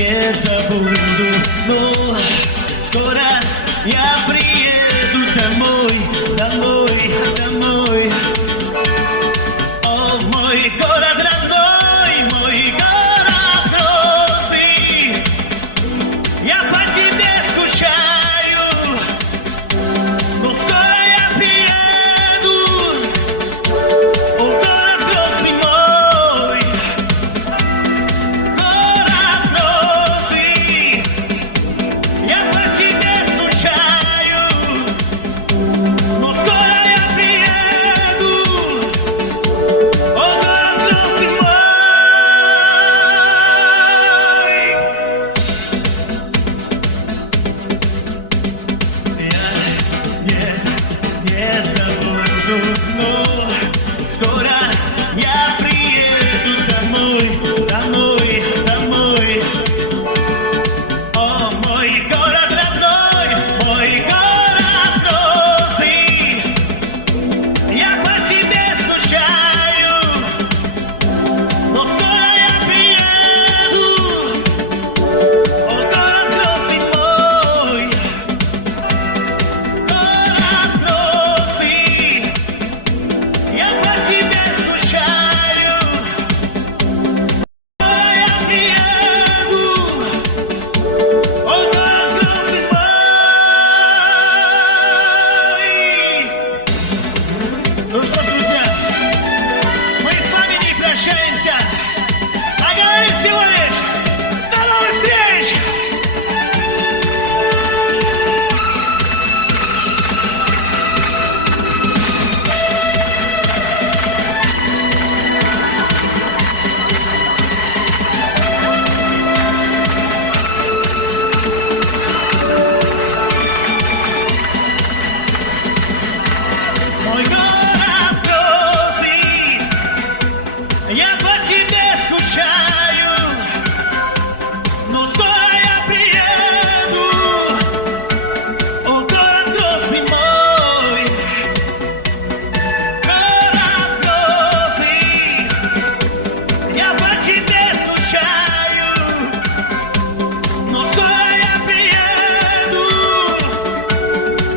не забуду, но скоро я приеду домой, домой, домой. О, мой город родной, мой город грозный, я по тебе скучаю, но скоро я приеду. О, город грозный мой, город грозный, я по тебе скучаю, но скоро я приеду. О, город грозный мой. Я не забуду, но скоро я приеду домой, домой, домой. О, мой город родной, мой город грозный, я по тебе скучаю, но скоро я приеду. О, город грозный мой, город грозный, я по тебе скучаю, скоро я приеду. О, город грозный мой. Ну что ж, друзья, мы с вами не прощаемся, а говорим всего лишь до новых встреч! Мой город грозный, я по тебе скучаю, но скоро я приеду. О, город грозный мой, город грозный, я по тебе скучаю, но скоро я приеду.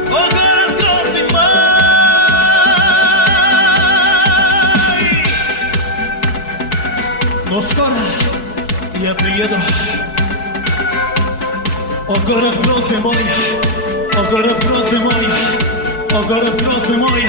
О, город грозный мой. Но скоро я приеду. О, город грозный мой, о, город грозный мой, о, город грозный мой.